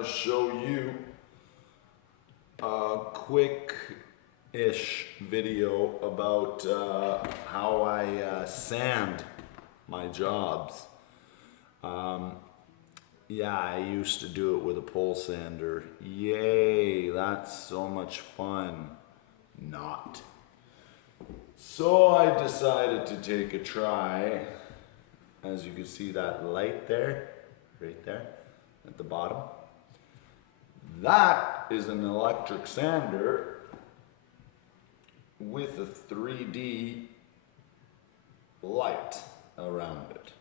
to show you a quick-ish video about how I sand my jobs. Yeah, I used to do it with a pole sander. Yay, that's so much fun. Not. So I decided to take a try. As you can see that light there, right there at the bottom. That is an electric sander with a 3D light around it.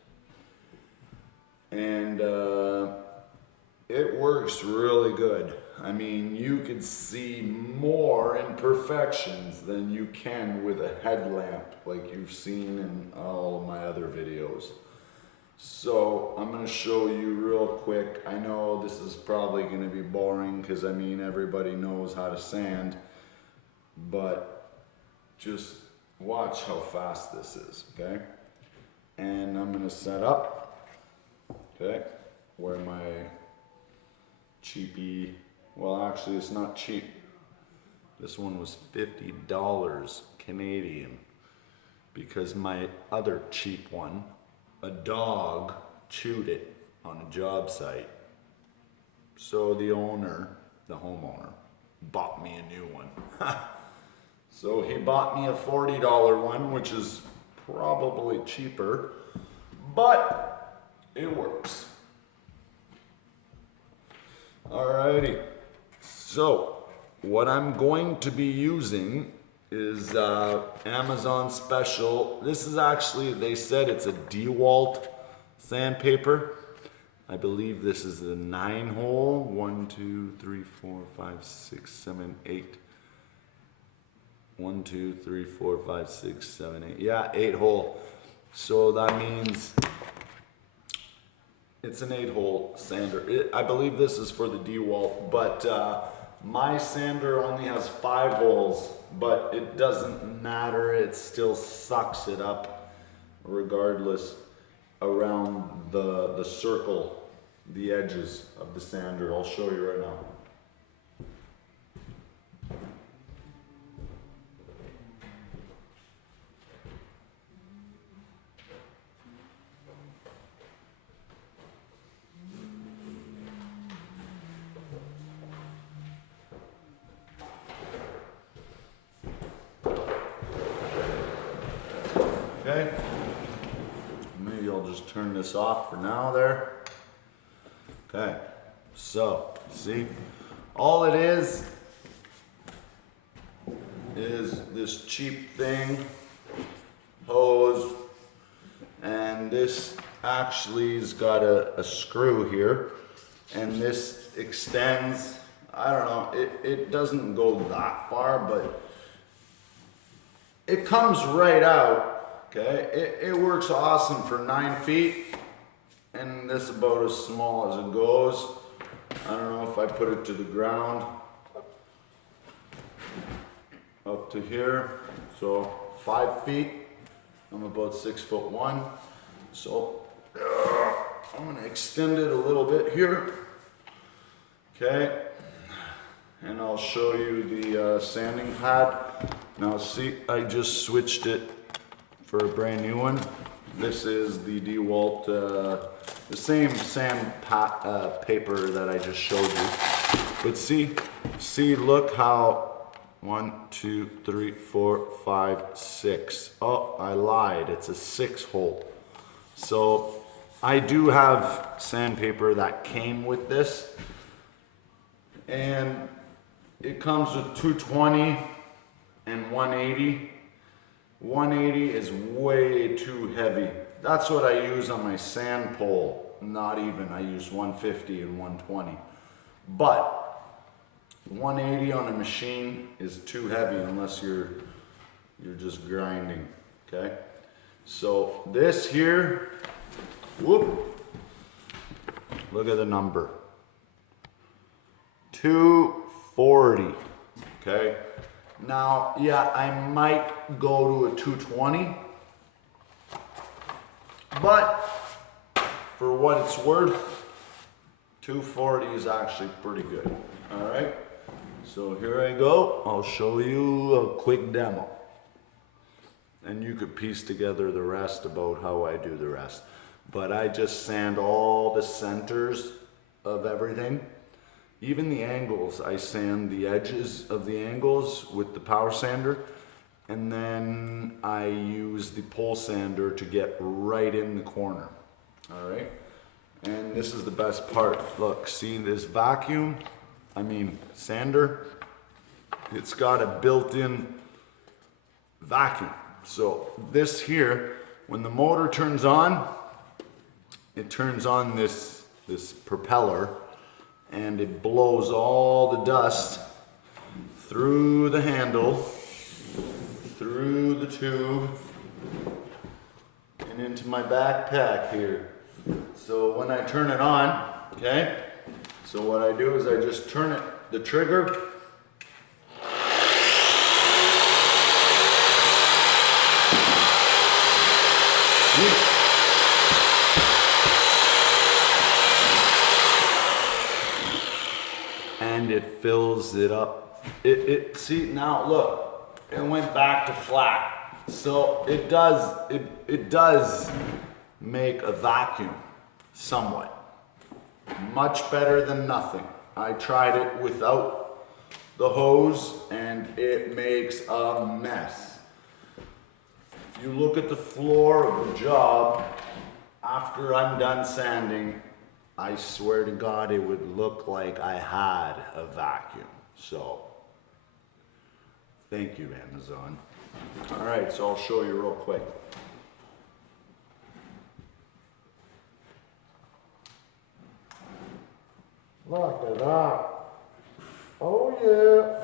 And it works really good. I mean, you can see more imperfections than you can with a headlamp like you've seen in all my other videos. So I'm going to show you real quick. I know this is probably going to be boring because I mean everybody knows how to sand, but just watch how fast this is, okay? And I'm going to set up, okay, where my cheapy, well actually it's not cheap. This one was $50 Canadian because my other cheap one, a dog chewed it on a job site. So the owner, the homeowner, bought me a new one. So he bought me a $40 one, which is probably cheaper, but it works. Alrighty, so what I'm going to be using is Amazon special. This is actually, they said it's a DeWalt sandpaper. I believe this is the 9-hole. 1, 2, 3, 4, 5, 6, 7, 8. 1, 2, 3, 4, 5, 6, 7, 8. Yeah, 8-hole. So that means it's an 8-hole sander. I believe this is for the DeWalt, but my sander only has 5 holes, but it doesn't matter. It still sucks it up regardless around the circle, the edges of the sander. I'll show you right now. Okay, maybe I'll just turn this off for now there. Okay, so see, all it is this cheap thing, hose, and this actually has got a screw here, and this extends, I don't know, it doesn't go that far, but it comes right out. Okay, it works awesome for 9 feet, and this is about as small as it goes. I don't know if I put it to the ground, up to here, so 5 feet. I'm about 6'1", so I'm gonna extend it a little bit here. Okay, and I'll show you the sanding pad. Now see, I just switched it for a brand new one. This is the DeWalt, the same sand paper that I just showed you. But see, look how 1, 2, 3, 4, 5, 6. Oh, I lied. It's a 6-hole. So I do have sandpaper that came with this, and it comes with 220 and 180. 180 is way too heavy. That's what I use on my sand pole. Not even, I use 150 and 120. But 180 on a machine is too heavy unless you're just grinding, okay? So this here, whoop, look at the number. 240, okay? Now, yeah, I might go to a 220, but for what it's worth, 240 is actually pretty good. All right, so here I go. I'll show you a quick demo. And you could piece together the rest about how I do the rest. But I just sand all the centers of everything. Even the angles, I sand the edges of the angles with the power sander. And then I use the pole sander to get right in the corner. All right. And this is the best part. Look, see this sander? It's got a built-in vacuum. So this here, when the motor turns on, it turns on this propeller and it blows all the dust through the handle, through the tube, and into my backpack here. So when I turn it on, okay, so what I do is I just turn the trigger. And it fills it up. See now look, it went back to flat. So it does make a vacuum somewhat. Much better than nothing. I tried it without the hose and it makes a mess. If you look at the floor of the job after I'm done sanding, I swear to God it would look like I had a vacuum. So thank you, Amazon. All right, so I'll show you real quick. Look at that. Oh yeah.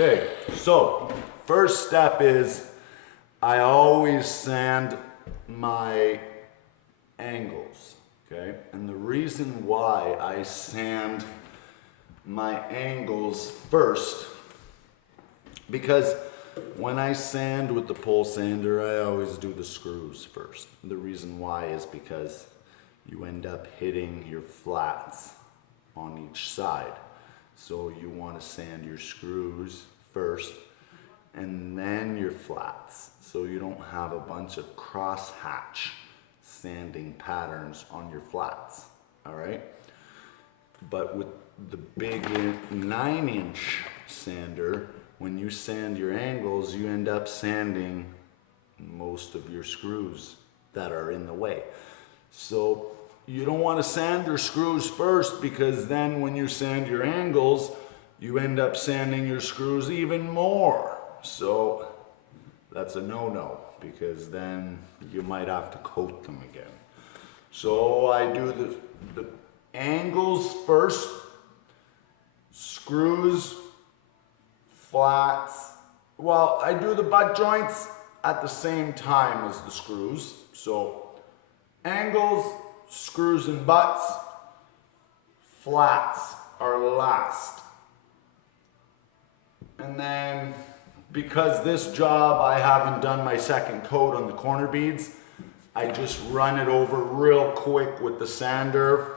Okay, so first step is I always sand my angles, okay? And the reason why I sand my angles first, because when I sand with the pole sander, I always do the screws first. The reason why is because you end up hitting your flats on each side. So you want to sand your screws first and then your flats, so you don't have a bunch of crosshatch sanding patterns on your flats, all right? But with the big 9-inch sander, when you sand your angles, you end up sanding most of your screws that are in the way. So you don't want to sand your screws first, because then when you sand your angles, you end up sanding your screws even more. So that's a no-no, because then you might have to coat them again. So I do the angles first, screws, flats. Well, I do the butt joints at the same time as the screws. So Angles, screws and butts, flats are last. And then, because this job I haven't done my second coat on the corner beads, I just run it over real quick with the sander,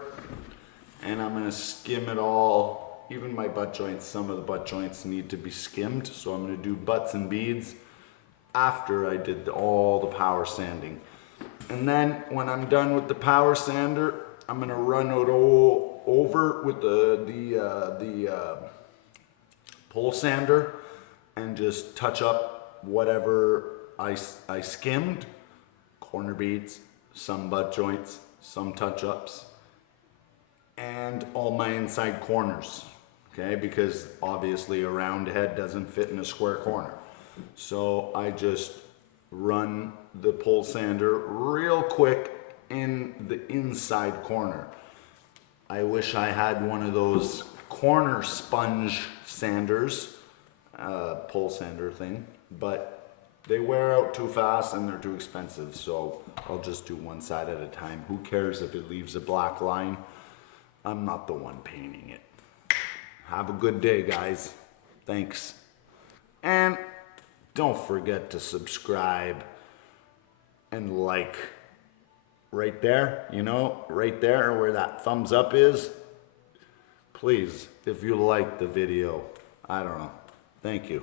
and I'm gonna skim it all. Even my butt joints, some of the butt joints need to be skimmed, so I'm gonna do butts and beads after I did all the power sanding. And then when I'm done with the power sander, I'm gonna run it all over with the pole sander and just touch up whatever I skimmed. Corner beads, some butt joints, some touch-ups, and all my inside corners, okay? Because obviously a round head doesn't fit in a square corner. So I just run the pole sander real quick in the inside corner. I wish I had one of those corner sponge sanders, pole sander thing, but they wear out too fast and they're too expensive, so I'll just do one side at a time. Who cares if it leaves a black line? I'm not the one painting it. Have a good day, guys. Thanks. And don't forget to subscribe and like. Right there, you know, right there where that thumbs up is. Please, if you like the video, I don't know. Thank you.